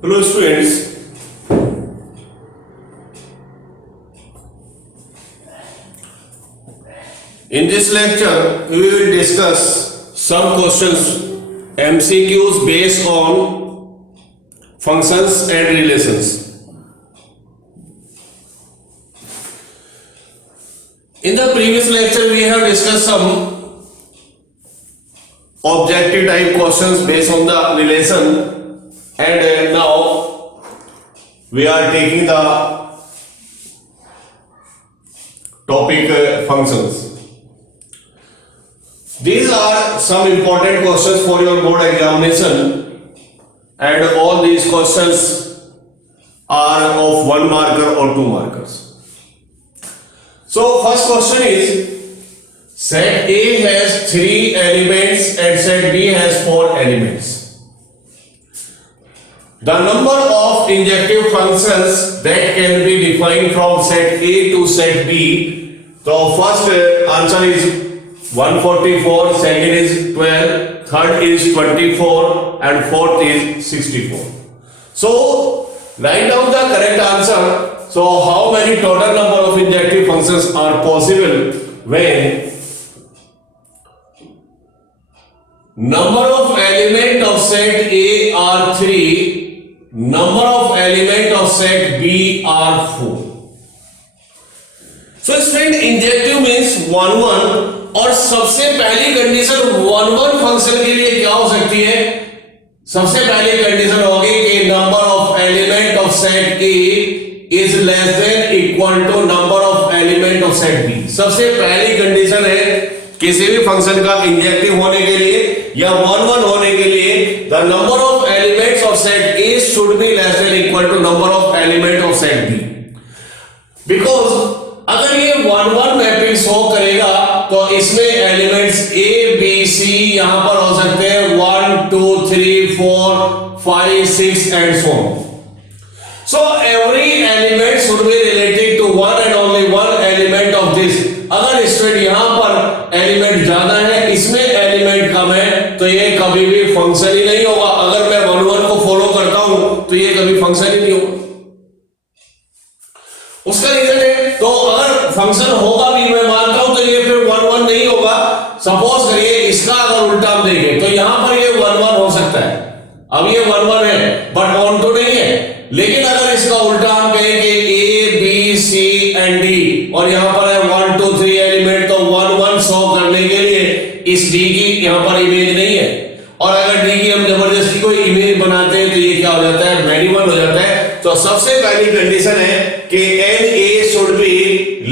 Hello students, in this lecture we will discuss some questions MCQs based on functions and relations. In the previous lecture we have discussed some objective type questions based on the relation, and now we are taking the topic functions. These are some important questions for your board examination, and all these questions are of 1 marker or 2 markers. So first question is, set A has 3 elements and set B has 4 elements. The number of injective functions that can be defined from set A to set B. So first answer is 144, second is 12, third is 24 and fourth is 64. So write down the correct answer. So how many total number of injective functions are possible when number of element of set A are 3, number of element of set B are 4. So student, injective means 1 1, और सबसे पहली condition 1 1 function के लिए क्या हो सकती है? सबसे पहली कंडीशन होगी कि number of element of set A is less than equal to number of element of set B. सबसे पहली कंडीशन है किसी भी फंक्शन का इंजेक्टिव होने के लिए या 1 1 होने के लिए, the number of elements of set A should be less than equal to number of element of set B. Because अगर ये 1 1 मैपिंग शो करेगा तो इसमें एलिमेंट्स ए बी सी यहां पर हो सकते हैं 1 2 3 4 5 6 and so on. So every element should be related to one and only one element of this. अगर स्टूडेंट यहाँ पर एलिमेंट ज्यादा है, इसमें एलिमेंट कम है, तो ये कभी भी फंक्शन ही नहीं होगा. अगर मैं 1 1 को फॉलो करता हूं तो ये कभी फंक्शन ही नहीं होगा. उसका रीजन है, तो अगर फंक्शन होगा भी मैं मानता हूं तो ये फिर 1 1 नहीं होगा. सपोज करिए इसका अगर उल्टा हम देखें तो यहां पर ये 1 1 हो सकता है. अब ये 1 1 है बट ऑन तो नहीं है. लेकिन अगर इसका उल्टा हम कहें कि A B C and D और यहां पर है 1 2 3 एलिमेंट, तो 1 1 शो करने के लिए इस डी की यहां पर इमेज नहीं है. और अगर डी की हम जबरदस्ती कोई इमेज बनाते हैं तो ये क्या हो जाता है? वेरिएबल हो जाता है. तो सबसे पहली कंडीशन है कि n A should be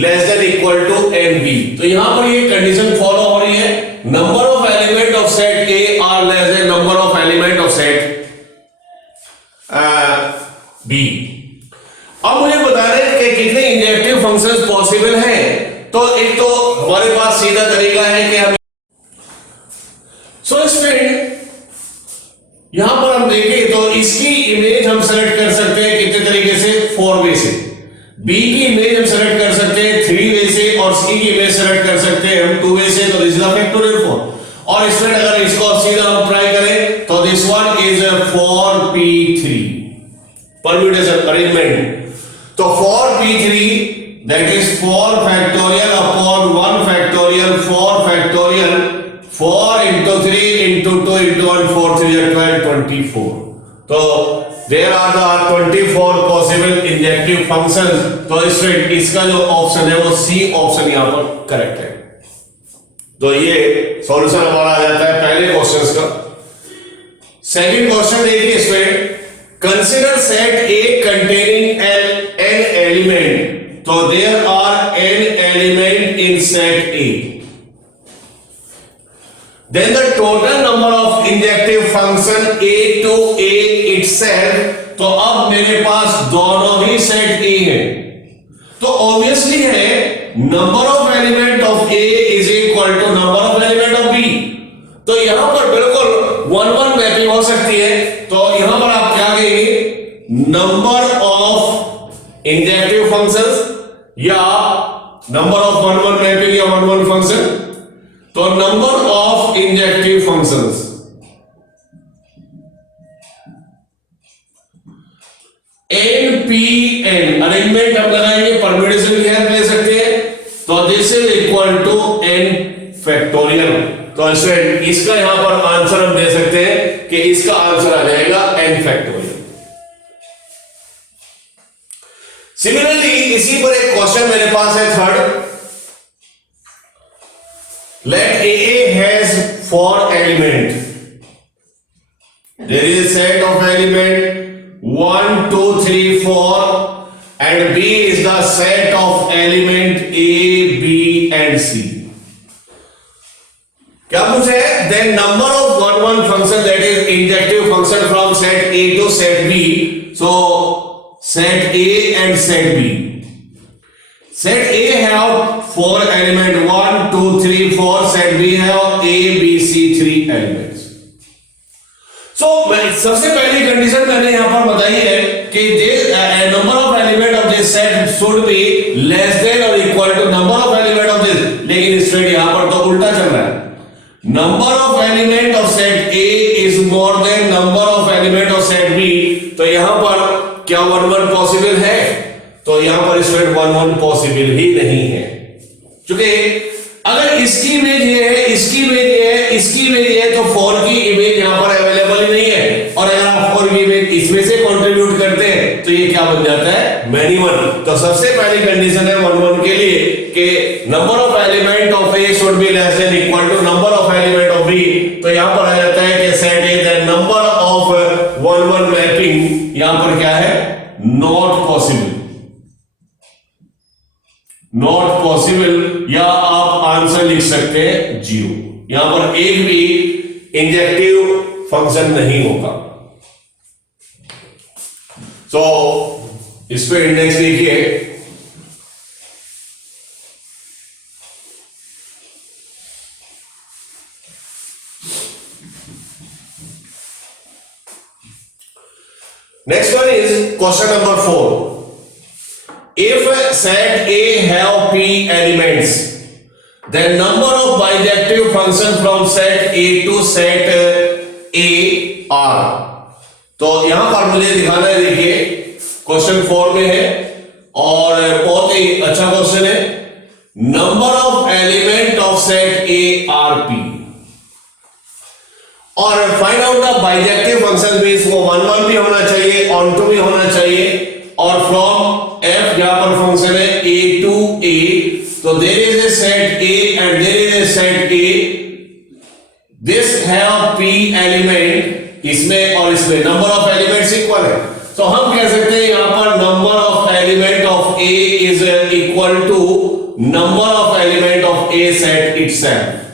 less than equal to n B. तो यहां पर ये कंडीशन फॉलो हो रही है. Number of element of set A are less than number of element of set B. अब मुझे बता रहे कि कितने इंजेक्टिव फंक्शंस पॉसिबल हैं. तो एक तो हमारे पास सीधा तरीका है कि हम यहां पर हम देखें तो इसकी इमेज हम सेलेक्ट कर सकते हैं कितने तरीके से? 4 वे से. बी की इमेज हम सेलेक्ट कर सकते हैं 3 वे से, और सी की इमेज सेलेक्ट कर सकते हैं हम 2 वे से. तो this is the factorial form. और इसमें अगर इसको सीधा हम ट्राई करें तो this one is 4p3 permutation arrangement. तो 4p3 that is 4 factorial upon 1 factorial 4 factorial 4 into 3 into 2 into 1 4 3 is 12 24. तो there are the 24 possible injective functions. तो इसका जो ऑप्शन है वो सी ऑप्शन यहां पर करेक्ट है. तो ये सॉल्यूशन हमारा आ जाता है पहले क्वेश्चन का. सेकंड क्वेश्चन देखिए इसमें, consider set A containing n element. So there are n element in set A. Then the total number of injective function A to A itself. तो अब मेरे पास दोनों ही सेट A है, तो ऑब्वियसली है number of element of A is equal to number of element of B. तो यहां पर बिल्कुल 1 1 मैपिंग हो सकती है. तो यहां पर आप क्या कहेंगे? नंबर ऑफ इंजेक्टिव फंक्शंस या नंबर ऑफ 1 1 मैपिंग या 1 1 फंक्शन. तो number of injective functions n P n, arrangement हम लगाएंगे, परम्यूटेशन की हेल्प ले सकते हैं, तो this is equal to n factorial. तो स्टूडेंट इसका यहां पर आंसर हम दे सकते हैं कि इसका आंसर आ जाएगा एन फैक्टोरियल। सिमिलरली इसी पर एक क्वेश्चन मेरे पास है third, let AA has 4 element, there is a set of element 1 2 3 4 and B is the set of element A B and C। क्या पूछे? then number of 1 1 function, that is injective function from set A to set B, so set A and set B, set A have 4 element 1 2 3 4, set B have A B C 3 elements। so सबसे पहली condition मैंने यहां पर बताई है कि number of element of this set should be less than और equal to number of element of this, लेकिन स्टूडेंट यहां पर तो उल्टा चल रहा है, number of element of set A is more than number of element of set B। तो यहां पर क्या 1 1 पॉसिबल है? तो यहां पर स्टूडेंट 1 1 पॉसिबल ही नहीं है, क्योंकि अगर इसकी इमेज ये है, इसकी इमेज ये है, इसकी इमेज ये है, तो 4 की इमेज यहां पर अवेलेबल ही नहीं है, और अगर आप 4 की इमेज इसमें से कंट्रीब्यूट करते हैं तो ये क्या बन जाता है? Many one. तो सबसे पहली कंडीशन है 1 1 के लिए कि number of element of A should be less than equal to number of element of B. तो यहां पर आ जाता है कि set A the number of 1 1 mapping यहां पर क्या है? नॉट पॉसिबल, नॉट पॉसिबल, या आप आंसर लिख सकते हैं 0। यहां पर एक भी इंजेक्टिव फंक्शन नहीं होगा। सो इस पे इंडेक्स लिखिए, next one is question number 4, if set A have p elements, then number of bijective functions from set A to set A are। तो यहां पर मुझे दिखाना है, देखिए क्वेश्चन 4 में है और बहुत ही अच्छा क्वेश्चन है, number of element of set A are p और find out the bijective function means वो 1 1 भी होना चाहिए, ऑन टू भी होना चाहिए, और फ्रॉम f यहां पर फंक्शन है a to a, तो there is a set A and there is a set A, this have p element, इसमें और इसमें नंबर ऑफ एलिमेंट्स इक्वल है, तो हम कह सकते हैं यहां पर number of element of A is equal to number of element of A set itself.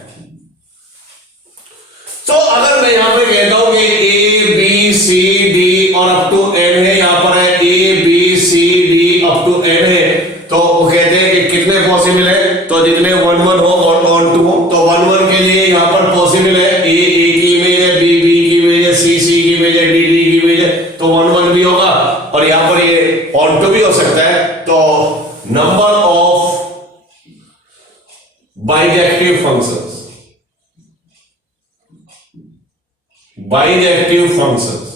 तो अगर मैं यहां पे कहता हूं कि A B C D और अप टू n है, यहां पर है A B C D up to n है, तो वो कहते हैं कि कितने पॉसिबल है? तो जितने 1 1 हो और ऑन टू हो, तो 1 1 के लिए यहां पर पॉसिबल है A की इमेज है, B की इमेज है, C की इमेज है, D की इमेज है, तो 1 1 भी होगा, और यहां पर ये ऑन टू भी हो सकता है। तो number of bijective functions, bijective functions,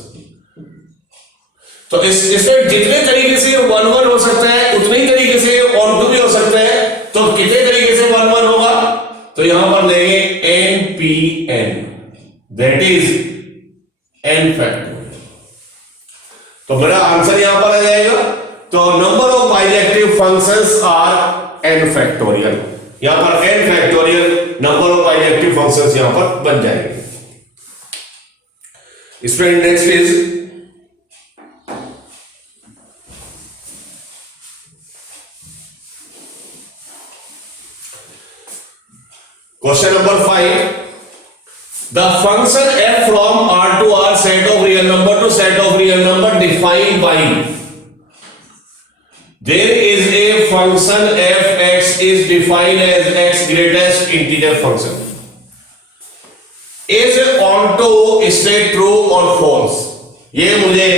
तो इसमें जितने तरीके से 1 1 हो सकता है उतने ही तरीके से ऑन टू भी हो सकता है, तो कितने तरीके से 1 1 होगा? तो यहां पर लेंगे npn, that is n factorial. तो मेरा आंसर यहां पर आ जाएगा, तो number of bijective functions are n factorial, यहां पर n factorial number of bijective functions यहां पर बन जाएंगे। Student, next is question number 5, the function f from R to R, set of real number to set of real number defined by, there is a function f(x) is defined as x greatest integer function, is onto state true or false। ये मुझे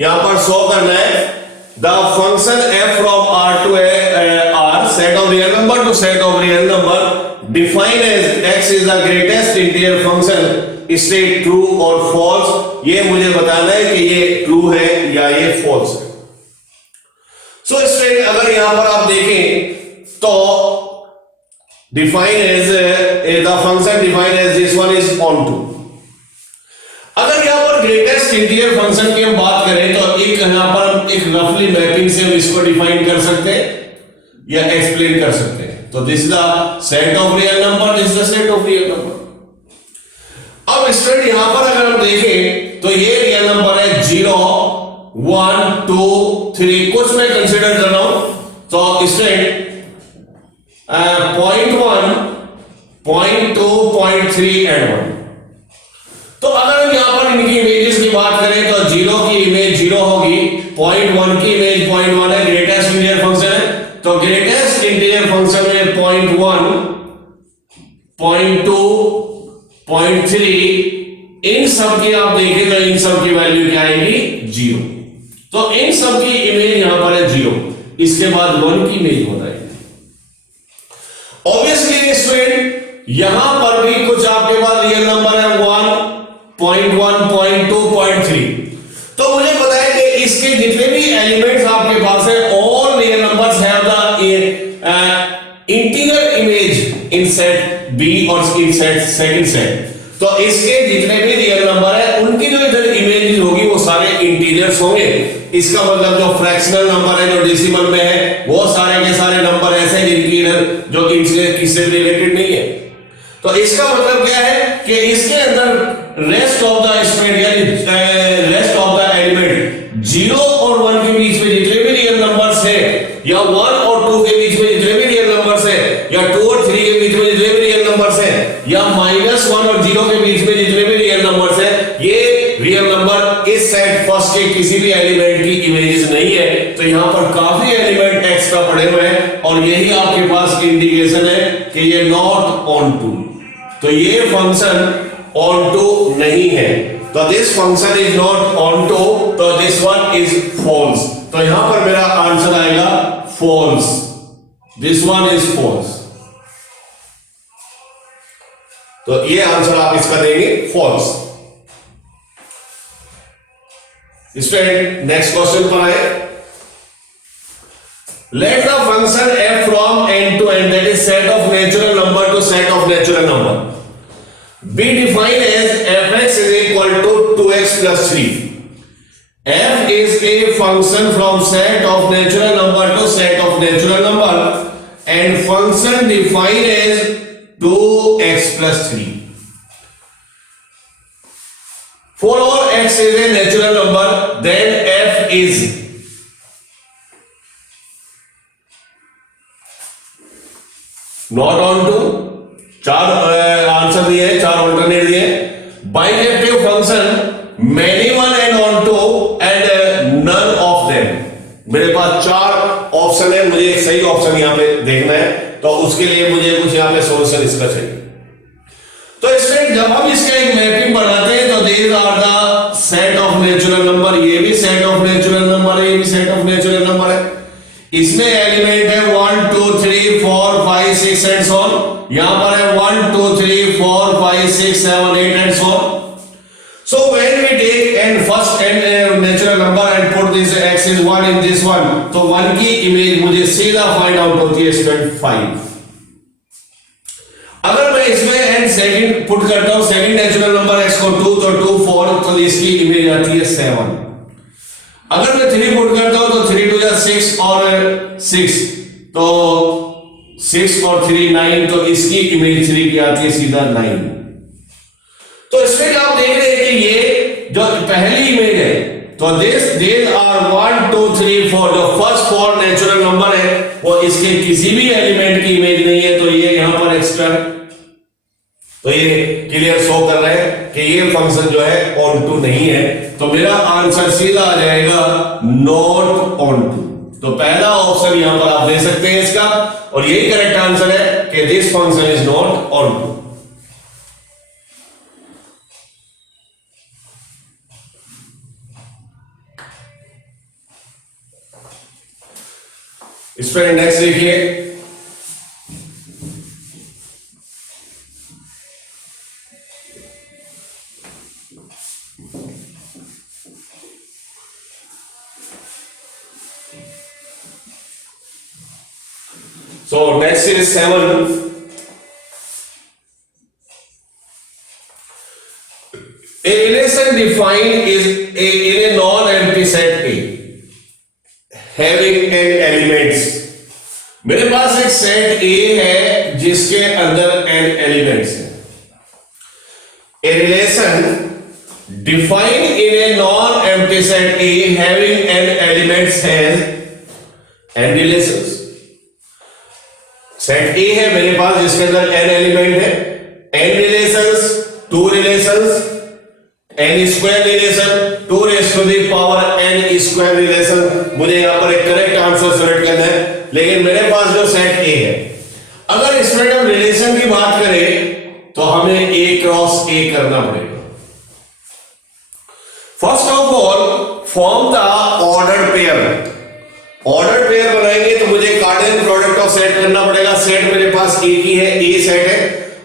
यहां पर show करना है, the function f from R to R, set of real number to set of real number defined as x is the greatest integer function, state true or false। ये मुझे बताना है कि ये ट्रू है या ये फॉल्स है। सो स्टूडेंट अगर यहां पर आप देखें तो define as the function define as this one is onto. अगर यहां पर ग्रेटेस्ट इंटीजर फंक्शन की हम बात करें तो एक यहां पर एक रफली मैपिंग से हम इसको डिफाइन कर सकते हैं या एक्सप्लेन कर सकते हैं। तो this is the set of real number, this is the set of real number. अब स्टूडेंट यहां पर अगर हम देखें तो ये रियल नंबर है 0 1 2 3, कुछ मैं कंसीडर कर रहा हूं तो स्टूडेंट 0.1 0.2 0.3 एंड 1। तो अगर हम यहां पर इनकी इमेजेस की बात करें तो 0 की इमेज 0 होगी, 0.1 की इमेज 0.1 है, ग्रेटेस्ट इंटीजर फंक्शन है। तो ग्रेटेस्ट इंटीजर फंक्शन में 0.1 0.2 0.3 इन सब की आप देखें तो इन सब की वैल्यू क्या आएगी 0। तो इन सब की इमेज यहां पर है 0, इसके बाद 1 की इमेज हो जाएगी। ऑब्वियसली स्टूडेंट यहां पर भी कुछ आपके पास रियल नंबर है 1.1 0.2 0.3। तो मुझे पता है कि इसके जितने भी एलिमेंट्स आपके पास है all real numbers have the integer image in set B और इन सेट सेकंड सेट। तो इसके जितने भी रियल नंबर है उनकी जो इधर इमेज होगी वो सारे इंटीजर्स होंगे। इसका मतलब जो फ्रैक्शनल नंबर है जो डेसिमल में है वो सारे के सारे नंबर ऐसे हैं जिनकी इधर जो किससे रिलेटेड नहीं है। तो इसका मतलब क्या है कि इसके अंदर रेस्ट ऑफ द स्टूडेंट यानी रेस्ट ऑफ द एलिमेंट 0 और 1 के बीच में जितने भी रियल नंबर्स है या 1 और 2 के बीच में जितने भी रियल नंबर्स है या 2 और 3 के बीच में जितने भी रियल नंबर्स है या -1 और 0 के बीच में जितने भी रियल नंबर्स है, ये रियल नंबर इस सेट फर्स्ट के किसी भी एलिमेंट की इमेजेस नहीं है। तो यहां पर काफी एलिमेंट एक्स्ट्रा पड़े हुए हैं और यही आपके पास इंडिकेशन है कि ये नॉट ऑन टू। तो ये फंक्शन ऑन टू नहीं है, तो this function is not onto, तो दिस वन इज फॉल्स। तो यहां पर मेरा आंसर आएगा false, this one is false. तो ये आंसर आप इसका देंगे फॉल्स। स्टूडेंट नेक्स्ट क्वेश्चन पर आए। Let the function f from n to n, that is set of natural number to set of natural number, be defined as fx is equal to 2x plus 3. f is a function from set of natural number to set of natural number and function defined as 2x plus 3. For all x is a natural number, then f is not on to। चार answer दिए, चार alternate दिए। Bijective function many one and onto and none of them. मेरे पास चार option है, मुझे एक सही ऑप्शन यहां पे देखना है, तो उसके लिए मुझे कुछ यहां पे सॉल्यूशन इसका चाहिए। तो इसमें जब हम इसका एक मैपिंग बनाते हैं तो these are the set of natural number, ये भी सेट ऑफ नेचुरल नंबर है, ये भी सेट ऑफ नेचुरल नंबर है। इसमें एलिमेंट है 1 2 3 4 5 6 एंड सो ऑन। यहां पर है 1 2 3 4 5 6 7 8 and so on. So when we take and first and natural number and put this x is 1 in this one, तो 1 की इमेज मुझे सीधा फाइंड आउट होती है स्टूडेंट 5। अगर मैं इसमें एंड सेकंड पुट करता हूं, सेकंड नेचुरल नंबर x को 2 तो 2 4, तो इसकी इमेज आती है 7। अगर मैं 3 पुट करता हूं तो 3 2 जा 6 और 6, तो 6 और 3 9, तो इसकी इमेज 3 की आती है सीधा 9। तो इसमें आप देख रहे हैं कि ये जो पहली इमेज है तो these are 1 2 3 4, जो फर्स्ट 4 नेचुरल नंबर है वो इसके किसी भी एलिमेंट की इमेज नहीं है, तो ये यहां पर एक्स्ट्रा है। तो ये क्लियर शो कर रहा है कि ये फंक्शन जो है ऑन टू नहीं है। तो मेरा आंसर सीधा आ जाएगा नॉट ऑन टू। तो पहला ऑप्शन यहां पर आप दे सकते हैं इसका, और यही करेक्ट आंसर है कि this function is not onto. इस पर इंडेक्स देखिए, So next is 7. A relation defined is in a non-empty set A having n elements. मेरे पास एक सेट A है जिसके अंदर n एलिमेंट्स हैं. A relation defined in a non-empty set A having n elements has n relations. Set A है मेरे पास जिसके अंदर n एलिमेंट है, n relations, 2 relations, n square relation, 2 raise to the power n square relation. मुझे यहां पर एक करेक्ट आंसर सेलेक्ट करना है. लेकिन मेरे पास जो सेट A है, अगर इसमें हम रिलेशन की बात करें तो हमें A क्रॉस A करना पड़ेगा. First of all form the order pair. Order pair बनाएंगे तो मुझे कार्टेशियन प्रोडक्ट ऑफ सेट करना पड़ेगा. सेट मेरे पास A की है, A सेट है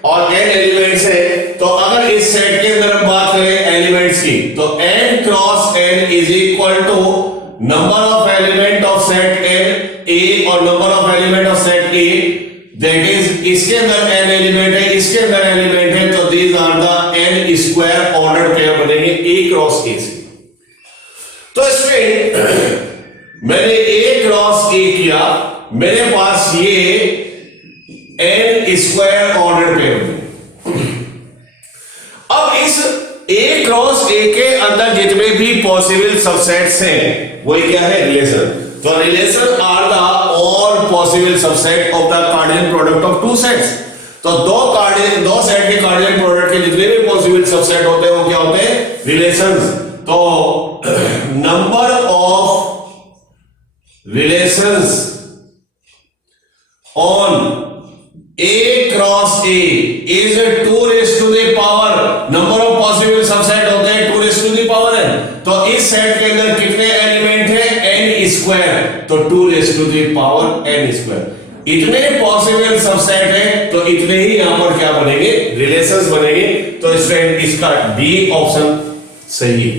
और n एलिमेंट्स है. तो अगर इस सेट के अंदर हम बात करें एलिमेंट्स की तो n cross n is equal to number of element of set n A और number of element of set A, that is इसके अंदर n एलिमेंट है, इसके अंदर एलिमेंट है, तो these are the n square order pair बनेंगे A cross A से. तो इसमें मैंने A क्रॉस A किया, मेरे पास ये n स्क्वायर ऑर्डर पेयर. अब इस A क्रॉस A के अंदर जितने भी पॉसिबल सबसेट्स हैं वही क्या है, रिलेशन. तो relation are the all possible subset of the cartesian product of two sets. तो दो सेट के कार्टेशियन प्रोडक्ट के जितने भी पॉसिबल सबसेट होते हैं वो क्या होते हैं, रिलेशंस. तो number of relations on A cross A is 2 raised to the power. Number of possible subset होते हैं 2 raised to the power n. तो इस सेट के अंदर कितने एलिमेंट हैं, n स्क्वायर. तो 2 raised to the power n square. इतने पॉसिबल सबसेट हैं तो इतने ही यहां पर क्या बनेंगे, रिलेशंस बनेंगे. तो स्टूडेंट इसका डी ऑप्शन सही है,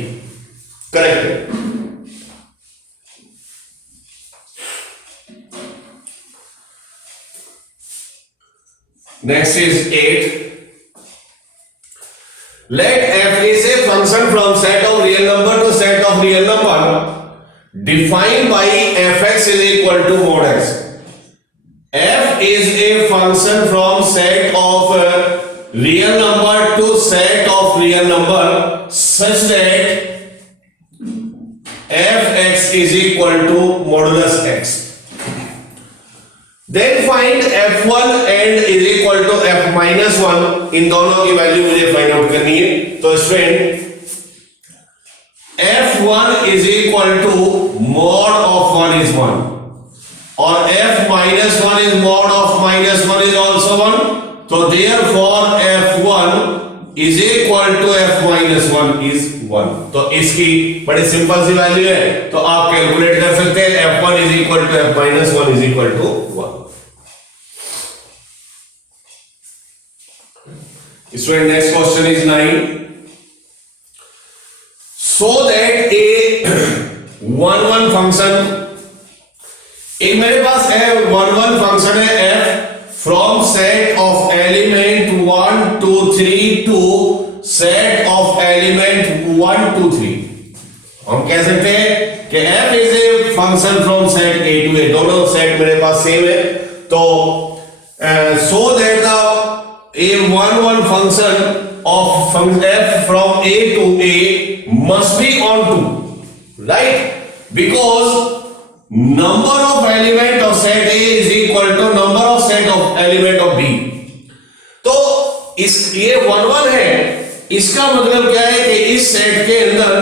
करेक्ट है. Next is 8. Let f is a function from set of real number to set of real number defined by fx is equal to mod x. F is a function from set of real number to set of real number such that fx is equal to modulus x. Then find f1 and is equal to f minus 1. इन दोनों की value मुझे find out करनी है. तो student f1 is equal to mod of 1 is 1 और f minus 1 is mod of minus 1 is also 1. तो therefore f1 is equal to f minus 1 is 1. तो इसकी बड़ी सिंपल सी वैल्यू है, तो आप कैलकुलेट कर सकते हैं. f1 is equal to f minus 1 is equal to 1. Student, next question is 9. So that a 1 function, एक मेरे पास है 1 फंक्शन है f from set of element 1 2 3 to set of element 1 2 3. हम कह सकते हैं कि f is a function from set a to a. दोनों सेट मेरे पास सेम है. तो so that the a 1 function of f from a to a must be on 2, right? Because number of element of set a is equal to number of set of element of b. तो इस ये 1 है, इसका मतलब क्या है कि इस सेट के अंदर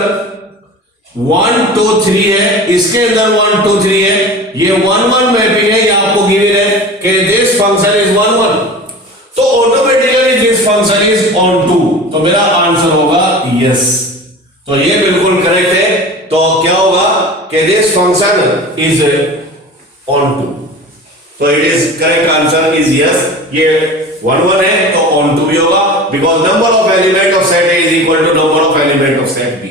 1 2 3 है, इसके अंदर 1 2 3 है. ये 1 1 मैपिंग है, ये आपको गिवन है कि दिस फंक्शन इज 1 1. तो automatically this function is on 2. तो मेरा आंसर होगा यस. तो ये बिल्कुल करेक्ट है. तो क्या होगा कि दिस फंक्शन इज ऑन 2. तो it is correct answer is yes. ये 1 1 है तो ऑन 2 भी होगा, because number of element of set A is equal to number of element of set B.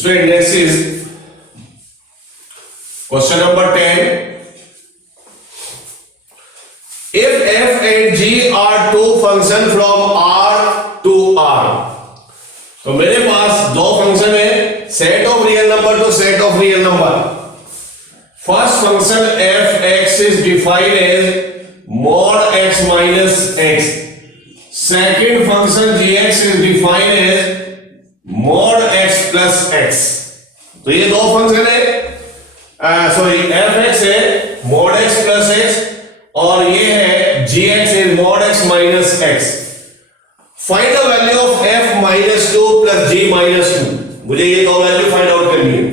Student, next is question number 10. If f and g are two function from r to r, तो मेरे पास दो function है, set of real number two set of real number. First function f x is defined as mod x minus x. Second function gx is defined as mod x plus x. तो ये दो function है, sorry f(x) है mod x plus x और ये है gx is mod x minus x. Find the value of f minus 2 plus g minus 2. मुझे ये दो वैल्यू फाइंड आउट करनी है.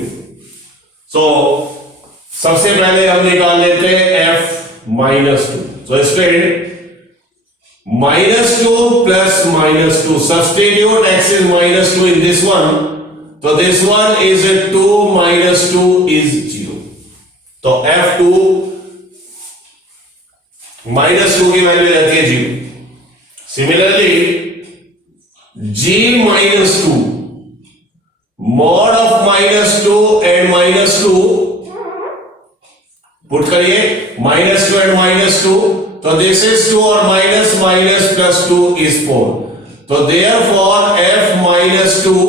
सो सबसे पहले हम निकाल लेते हैं f minus 2. So student, -2 plus -2, substitute x is -2 in this one, so this one is 2 minus 2 is 0. तो f2 -2 की वैल्यू रहती है 0. Similarly g minus 2, mod of -2 and -2 put करिए, -2 and -2, तो this is 2 और minus plus 2 is 4. तो therefore f minus 2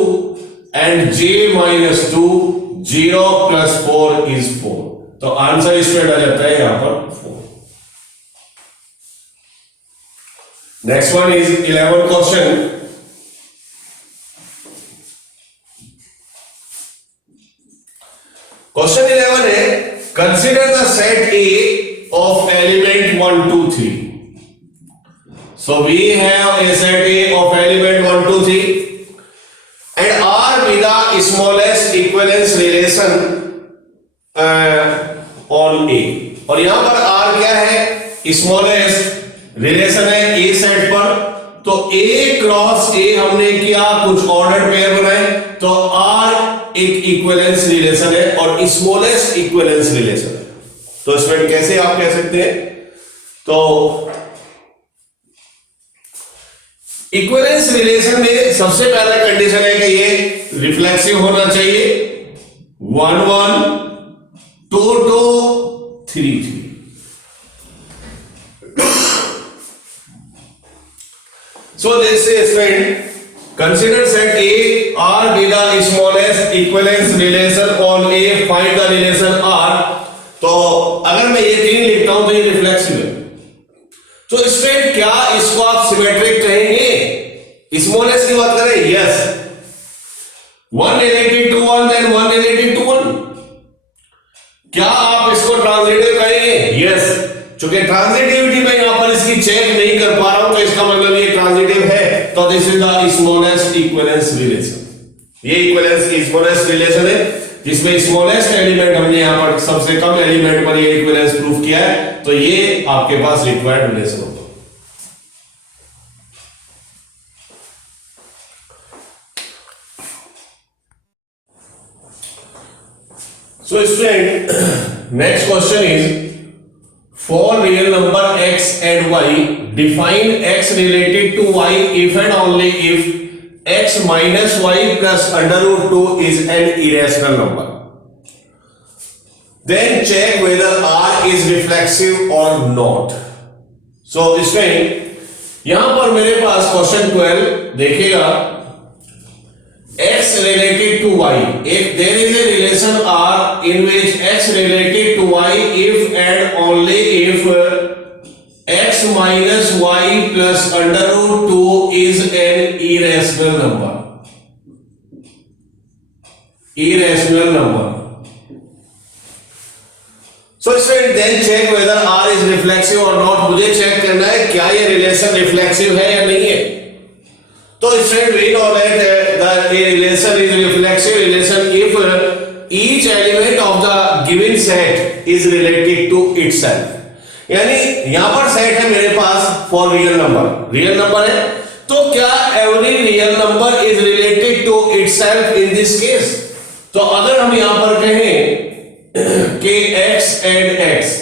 and g minus 2, 0 plus 4 is 4. तो answer straight आ जाता है यहां पर 4. Next one is 11 question. Question 11 है, consider the set A of element 1, 2, 3. So we have a set A of element 1, 2, 3 and R with the smallest equivalence relation on A. और यहां पर R क्या है? स्मॉलेस्ट रिलेशन है A set पर. तो A cross A हमने किया, कुछ ऑर्डर पेयर बनाए, तो R एक इक्विवेलेंस रिलेशन है और स्मॉलेस्ट इक्विवेलेंस रिलेशन है. तो इसमें कैसे आप कह सकते हैं? तो इक्विवेलेंस रिलेशन में सबसे पहला कंडीशन है कि ये रिफ्लेक्सिव होना चाहिए. 1 1 2 2 3 3. So this is friend, consider set A R be the smallest equivalence relation on A, find the relation R. तो अगर मैं ये तीन लिखता हूं तो ये रिफ्लेक्सिव है. तो स्ट्रेट क्या इसको आप सिमेट्रिक कहेंगे? स्मॉलेस्ट की बात करें, yes. 1 related to 1 then 1 related to 1. क्या आप इसको ट्रांजिटिव कहेंगे? यस. चूंकि ट्रांजिटिविटी में यहां पर इसकी चेक नहीं कर पा रहा हूं तो इसका मतलब ये ट्रांजिटिव है. तो this is the smallest equivalence relation. ये इक्विवेलेंस स्मॉलेस्ट रिलेशन है जिसमें स्मॉलेस्ट एलिमेंट हमने यहां पर सबसे कम एलिमेंट पर ये इक्विवेलेंस प्रूफ किया है. तो ये आपके पास रिक्वायर्ड रिलेशन होगा. So student, next question is, for real number x and y, define x related to y if and only if x minus y plus under root 2 is an irrational number. Then check whether R is reflexive or not. So student, यहां पर मेरे पास question 12 देखिएगा, x related to y. If there is a relation R in which x related to y if and only if x minus y plus under root 2 is an irrational number. Irrational number. So student, then check whether R is reflexive or not. मुझे check करना है क्या ये relation reflexive है या नहीं है. तो student, we know that the relation is reflexive relation if each element of the given set is related to itself. यानी यहां पर सेट है मेरे पास फॉर रियल नंबर है, तो क्या every real number is related to itself in this case. तो अगर हम यहां पर कहें कि x and x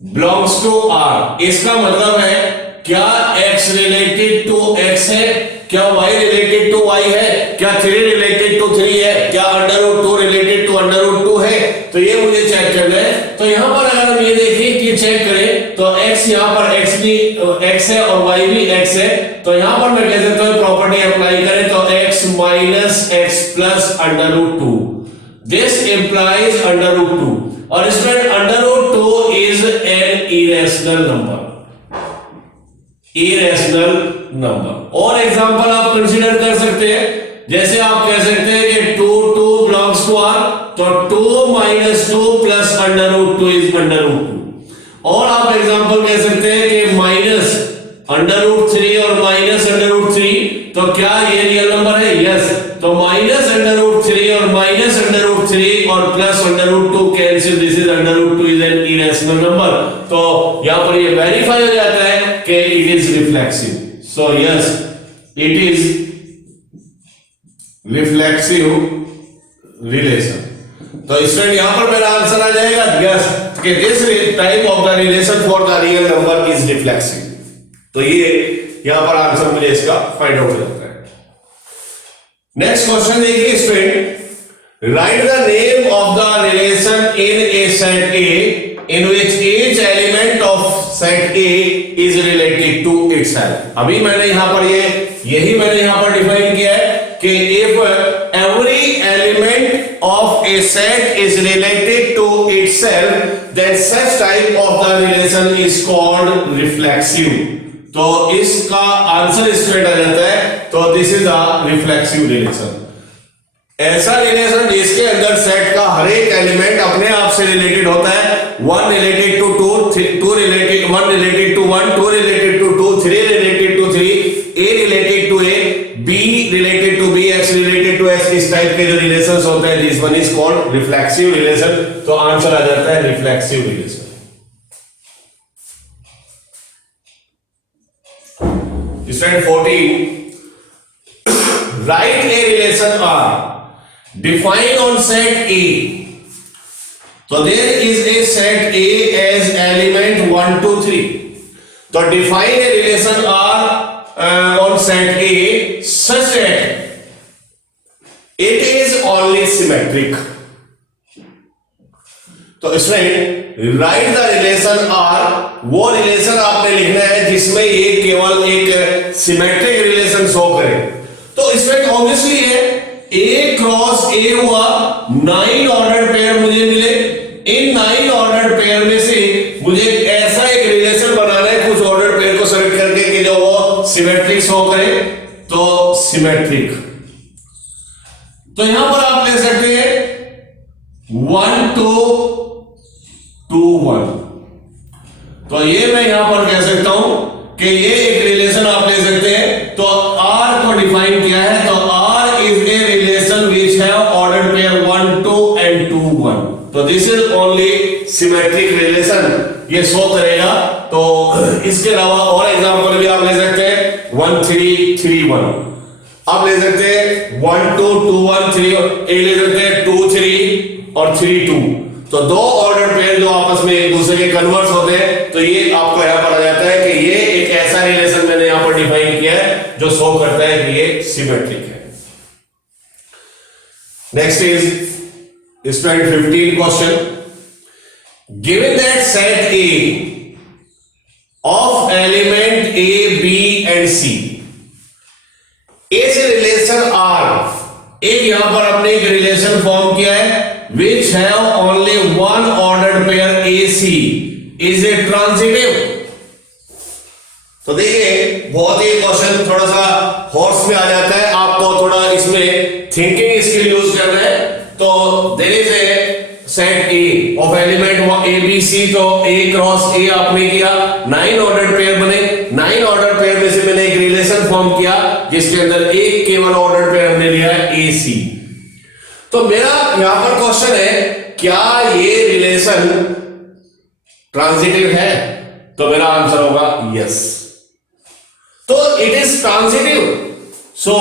belongs to R, इसका मतलब है क्या x रिलेटेड टू x है, क्या y रिलेटेड टू y है, क्या 3 रिलेटेड टू 3 है, क्या अंडर रूट 2 है, तो ये मुझे चेक करना है। तो यहां पर अगर हम ये देखें कि चेक करें तो x यहां पर x भी x है और y भी x है, तो यहां पर मैं कह सकता हूं प्रॉपर्टी अप्लाई करें तो x minus x plus under root 2, this implies under root 2, और इसमें under root 2 is an irrational number, irrational number. और एग्जांपल आप कंसीडर कर सकते हैं, जैसे आप कह सकते हैं कि 2 बिलोंग्स टू r, तो 2 minus 2 plus under root 2 is under root 2। और आप एग्जांपल कह सकते हैं कि माइनस अंडर रूट 3 और माइनस अंडर रूट 3, तो क्या ये रियल नंबर है? यस। तो माइनस अंडर रूट 3 और माइनस अंडर रूट 3 और plus under root 2 cancel, this is under root 2 is an irrational number. तो यहां पर ये वेरीफाई हो जाता है कि it is reflexive. So yes, it is reflexive relation. तो स्टूडेंट यहां पर मेरा आंसर आ जाएगा यस, कि this type of the relation for the real number is reflexive. तो ये यहां पर आंसर मुझे इसका फाइंड आउट हो जाता है। नेक्स्ट क्वेश्चन देखिए student, write the name of the relation in a set A in which each element of set A is related to itself. अभी मैंने यहां पर यही मैंने यहां पर डिफाइन किया है कि if every element of a set is related to itself, then such type of the relation is called reflexive। तो इसका आंसर स्ट्रेट आ जाता है, तो this is a reflexive relation. ऐसा रिलेशन जिसके अंदर सेट का हर एक एलिमेंट अपने आप से रिलेटेड होता है, 1 related to 2, 2 related 1 related to 1, 2 related to 2, 3 related to 3, A related to A, B related to B, X related to X। इस टाइप के जो रिलेशंस होते हैं, this one is called reflexive relation. तो आंसर आ जाता है reflexive relation. Student 14, write a relation R defined on set A। तो there is a set A as element 1 2 3। तो define a relation R on set A such that it is only symmetric। तो इसमें right the relation R, वो relation आपने लिखना है जिसमें ये केवल एक सिमेट्रिक रिलेशन शो करे। तो इसमें ऑब्वियसली है A क्रॉस A हुआ, 9 ऑर्डर पेयर मुझे मिले। इन 9 ऑर्डर पेयर में से मुझे ऐसा एक रिलेशन बनाना है, कुछ ऑर्डर पेयर को सेलेक्ट करके कि जो वो सिमेट्रिक शो करे। तो सिमेट्रिक, तो यहां पर आप ले सकते हैं 1 2 2 1। तो ये मैं यहां पर कह सकता हूं कि ये एक रिलेशन आप ले सकते हैं। तो R को डिफाइन किया है, तो R is a relation which have order pair 1 2 and 2 1। तो this is only symmetric relation, ये शो करेगा। तो इसके अलावा और एग्जांपल भी आप ले सकते हैं, 1 3 3 1 आप ले सकते हैं, 1 2 2 1 3, ए ले सकते हैं 2 3 और 3 2। तो दो ऑर्डर पेयर जो आपस में एक दूसरे के कन्वर्स होते हैं, तो ये आपको यहां पर आ जाता है कि ये एक ऐसा रिलेशन मैंने यहां पर डिफाइन किया है जो शो करता है कि ये सिमेट्रिक है। Next is student 15 question, given that set A of element A B and C is relation R. एक यहां पर आपने एक रिलेशन फॉर्म किया है which have only one ordered pair AC is a transitive। तो देखिए बहुत ही क्वेश्चन थोड़ा सा हॉर्स में आ जाता है, आपको थोड़ा इसमें थिंकिंग स्किल यूज करना है। तो there is a set A of element A B C, तो ए क्रॉस ए आपने किया, 9 ऑर्डर्ड पेयर बने। 9 ऑर्डर पेयर में से मैंने एक रिलेशन फॉर्म किया जिसके अंदर एक केवल ऑर्डर पेयर हमने लिया है ए सी। तो मेरा यहां पर क्वेश्चन है, क्या ये रिलेशन ट्रांजिटिव है? तो मेरा आंसर होगा यस। तो it is transitive, so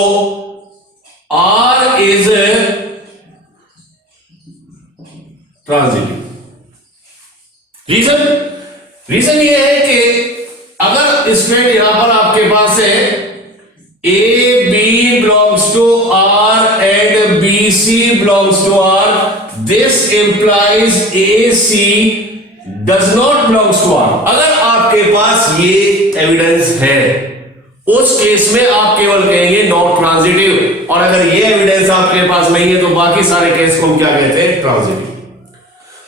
R is transitive. Reason ये है कि अगर इसमें यहां पर आपके पास है A B belongs to R and B C belongs to R, this implies A C does not belongs to R. अगर आपके पास ये एविडेंस है उस केस में आप केवल कहेंगे नॉट ट्रांजिटिव, और अगर ये एविडेंस आपके पास नहीं है तो बाकी सारे केस को हम क्या कहते हैं, ट्रांजिटिव।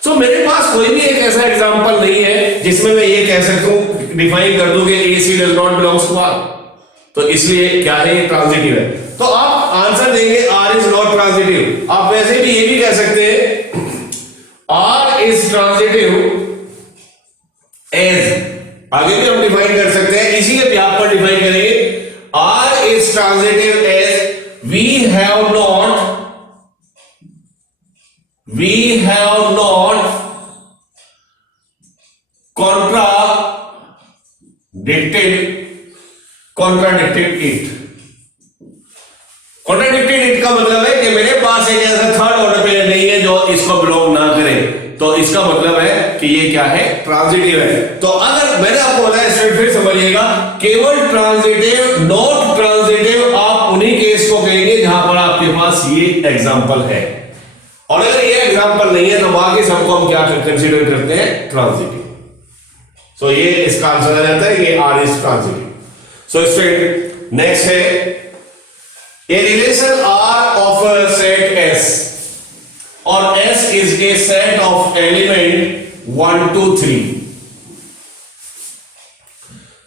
सो मेरे पास कोई भी एक ऐसा एग्जांपल नहीं है जिसमें मैं ये कह सकूं, डिफाइन कर दूं कि A C does not belongs to R, तो इसलिए क्या है, ये ट्रांजिटिव है। तो आप आंसर देंगे आर इज नॉट ट्रांजिटिव। आप वैसे भी ये भी कह सकते हैं आर इज ट्रांजिटिव एज, आगे भी हम डिफाइन कर सकते हैं, इसी के ब्याह पर डिफाइन करेंगे, R is transitive as we have not contradicted it। contradicted it का मतलब है कि मेरे पास एक ऐसा थर्ड ऑर्डर पेयर नहीं है जो इसको बिलोंग ना करे, तो इसका मतलब है कि ये क्या है, ट्रांजिटिव है। तो अगर मैंने आपको बोला है, फिर समझिएगा, केवल ट्रांजिटिव नॉट ट्रांजिटिव आप उन्हीं केस को कहेंगे जहां पर आपके पास ये एग्जांपल है, और अगर ये एग्जांपल नहीं है तो बाकी सबको हम क्या कंसीडर करते हैं, ट्रांजिटिव। सो ये इसका आंसर आ जाता है, ये R is transitive. So student next है, a relation R of set S और S is a set of element 1 2 3।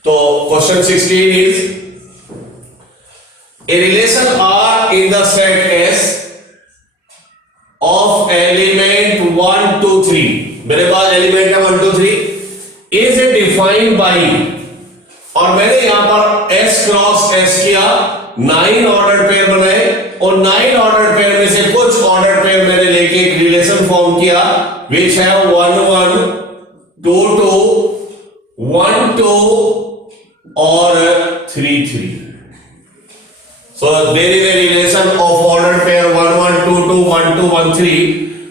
तो question 16 is a relation R in the set S of element 1 2 3। मेरे पास एलिमेंट है 1 2 3, is defined by, और मैंने यहां पर s cross s किया, 9 ऑर्डर पेयर बनाए, और 9 ऑर्डर पेयर में से कुछ ऑर्डर पेयर मैंने लेके एक रिलेशन फॉर्म किया विच है 1 1 2 2 1 2 और 3 3। So there is a relation of order pair 1 1 2 2 1 2 1 3.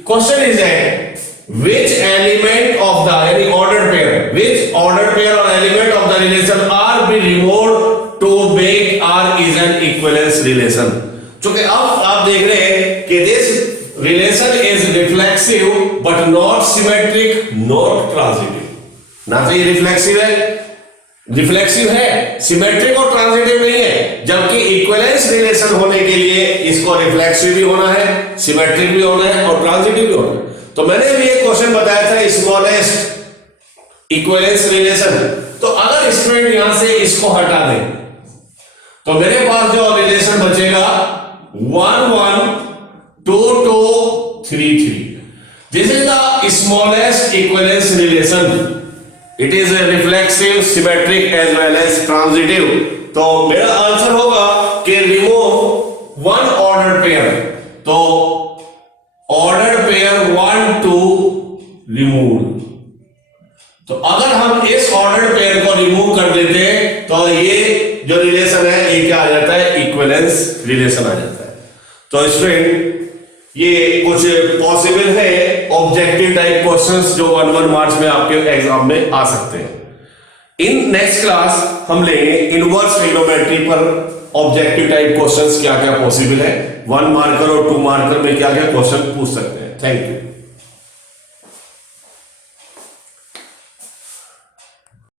Question is that which element of the any order pair, which order pair or element of the relation R be removed to make R is an equivalence relation। चूंकि अब आप देख रहे हैं कि this relation is reflexive but not symmetric, not transitive। ना तो ये रिफ्लेक्सिव है, रिफ्लेक्सिव है, सिमेट्रिक और ट्रांजिटिव नहीं है, जबकि इक्विवेलेंस रिलेशन होने के लिए इसको रिफ्लेक्सिव भी होना है, सिमेट्रिक भी होना है और ट्रांजिटिव भी होना है। तो मैंने भी एक क्वेश्चन बताया था स्मॉलेस्ट इक्विवेलेंस रिलेशन। तो अगर स्टूडेंट यहां से इसको हटा दें तो मेरे पास जो रिलेशन बचेगा 1 1 2 2 3 3। This is the smallest equivalence relation. It is a reflexive, symmetric as well as transitive. तो मेरा आंसर होगा कि रिमूव 1 ऑर्डर पेयर। तो ऑर्डर पेयर 1 2 रिमूव। तो अगर हम इस ऑर्डर पेयर को रिमूव कर देते हैं तो ये जो रिलेशन है ये क्या आ जाता है, इक्विवेलेंस रिलेशन आ जाता है। तो स्टूडेंट ये कुछ पॉसिबल है ऑब्जेक्टिव टाइप क्वेश्चंस जो 1 मार्क्स में आपके एग्जाम में आ सकते हैं। इन नेक्स्ट क्लास हम लेंगे इनवर्स ट्रिग्नोमेट्री पर ऑब्जेक्टिव टाइप क्वेश्चंस क्या क्या पॉसिबल है, 1 मार्कर और 2 मार्कर में क्या क्या क्वेश्चन पूछ सकते हैं। Thank you.